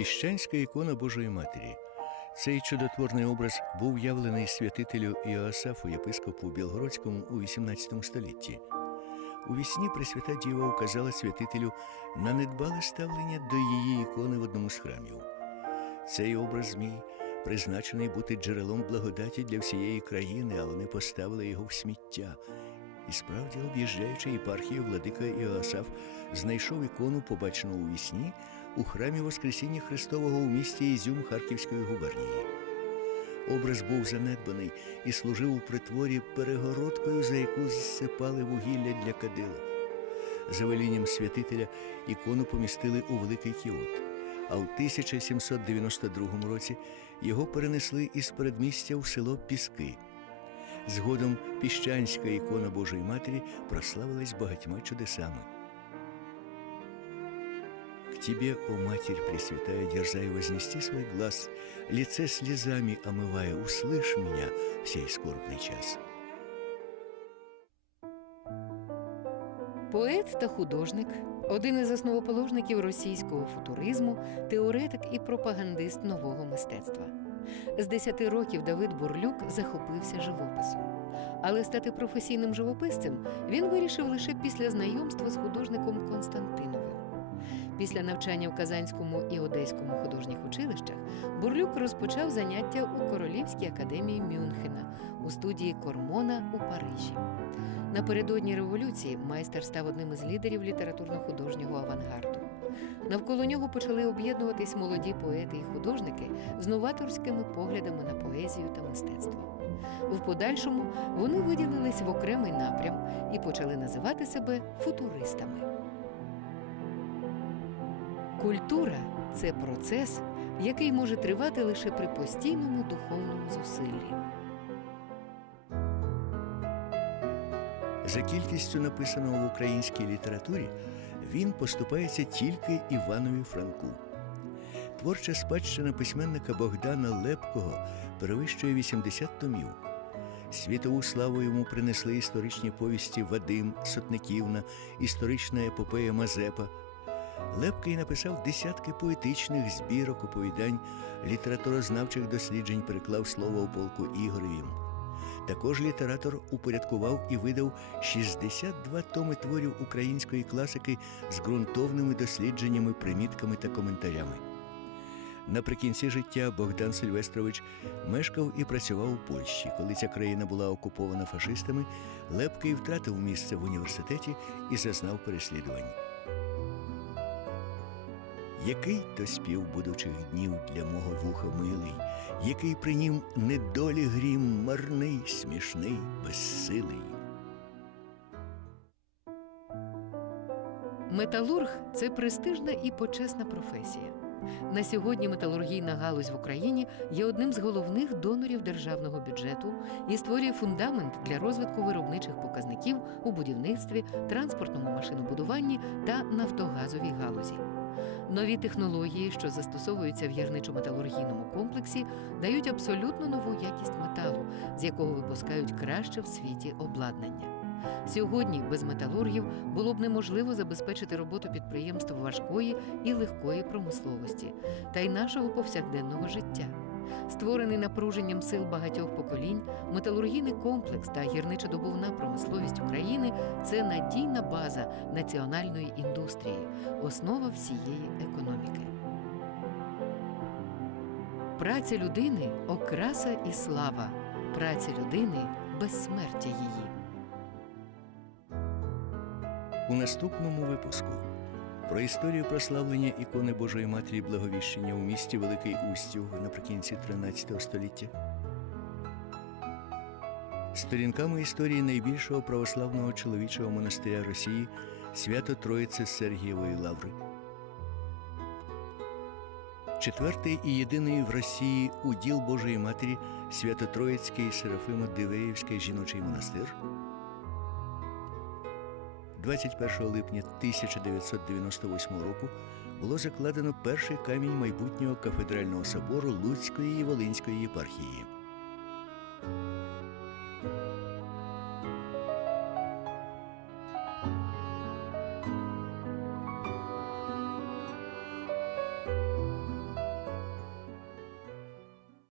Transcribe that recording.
Піщанська ікона Божої Матері. Цей чудотворний образ був явлений святителю Іоасафу, єпископу Білгородському у XVIII столітті. У вісні Пресвята Діва указала святителю на недбале ставлення до її ікони в одному з храмів. Цей образ змій призначений бути джерелом благодаті для всієї країни, але не поставили його в сміття. І справді, об'їжджаючи єпархію, владика Іоасаф знайшов ікону, побачену у вісні, у храмі Воскресіння Христового у місті Ізюм Харківської губернії. Образ був занедбаний і служив у притворі перегородкою, за яку зсипали вугілля для кадила. За велінням святителя ікону помістили у великий кіот, а в 1792 році його перенесли із передмістя в село Піски. Згодом піщанська ікона Божої Матері прославилась багатьма чудесами. К тебе, о Матерь Пресвятая, дерзаю вознести свой глаз, лице слезами омывая, услышь меня в сей скорбный час. Поет та художник, один із основоположників російського футуризму, теоретик і пропагандист нового мистецтва. З 10 років Давид Бурлюк захопився живописом. Але стати професійним живописцем він вирішив лише після знайомства з художником Константиновим. Після навчання в Казанському і Одеському художніх училищах Бурлюк розпочав заняття у Королівській академії Мюнхена у студії Кормона у Парижі. Напередодні революції майстер став одним із лідерів літературно-художнього авангарду. Навколо нього почали об'єднуватись молоді поети і художники з новаторськими поглядами на поезію та мистецтво. В подальшому вони виділились в окремий напрям і почали називати себе футуристами. Культура це процес, який може тривати лише при постійному духовному зусиллі. За кількістю написаного в українській літературі він поступається тільки Іванові Франку. Творча спадщина письменника Богдана Лепкого перевищує 80 томів. Світову славу йому принесли історичні повісті Вадим, Сотниківна, історична епопея Мазепа. Лепкий написав десятки поетичних збірок оповідань, літературознавчих досліджень переклав слово у полку Ігоревім. Також літератор упорядкував і видав 62 томи творів української класики з ґрунтовними дослідженнями, примітками та коментарями. Наприкінці життя Богдан Сильвестрович мешкав і працював у Польщі. Коли ця країна була окупована фашистами, Лепкий втратив місце в університеті і зазнав переслідувань. Який то спів будучих днів для мого вуха милий, який при нім недолі грім марний, смішний, безсилий. Металург це престижна і почесна професія. На сьогодні металургійна галузь в Україні є одним з головних донорів державного бюджету і створює фундамент для розвитку виробничих показників у будівництві, транспортному машинобудуванні та нафтогазовій галузі. Нові технології, що застосовуються в ярничо-металургійному комплексі, дають абсолютно нову якість металу, з якого випускають краще в світі обладнання. Сьогодні без металургів було б неможливо забезпечити роботу підприємств важкої і легкої промисловості та й нашого повсякденного життя. Створений напруженням сил багатьох поколінь, металургійний комплекс та гірничодобувна промисловість України це надійна база національної індустрії, основа всієї економіки. Праця людини окраса і слава, праця людини безсмертя її. У наступному випуску про історію прославлення ікони Божої Матері Благовіщення у місті Великий Устюг наприкінці 13 століття. Сторінками історії найбільшого православного чоловічого монастиря Росії свято Троїці Сергієвої Лаври. четвертий і єдиний в Росії уділ Божої Матері Свято-Троїцький Серафимо-Дивеївський жіночий монастир. 21 липня 1998 року було закладено перший камінь майбутнього кафедрального собору Луцької і Волинської єпархії.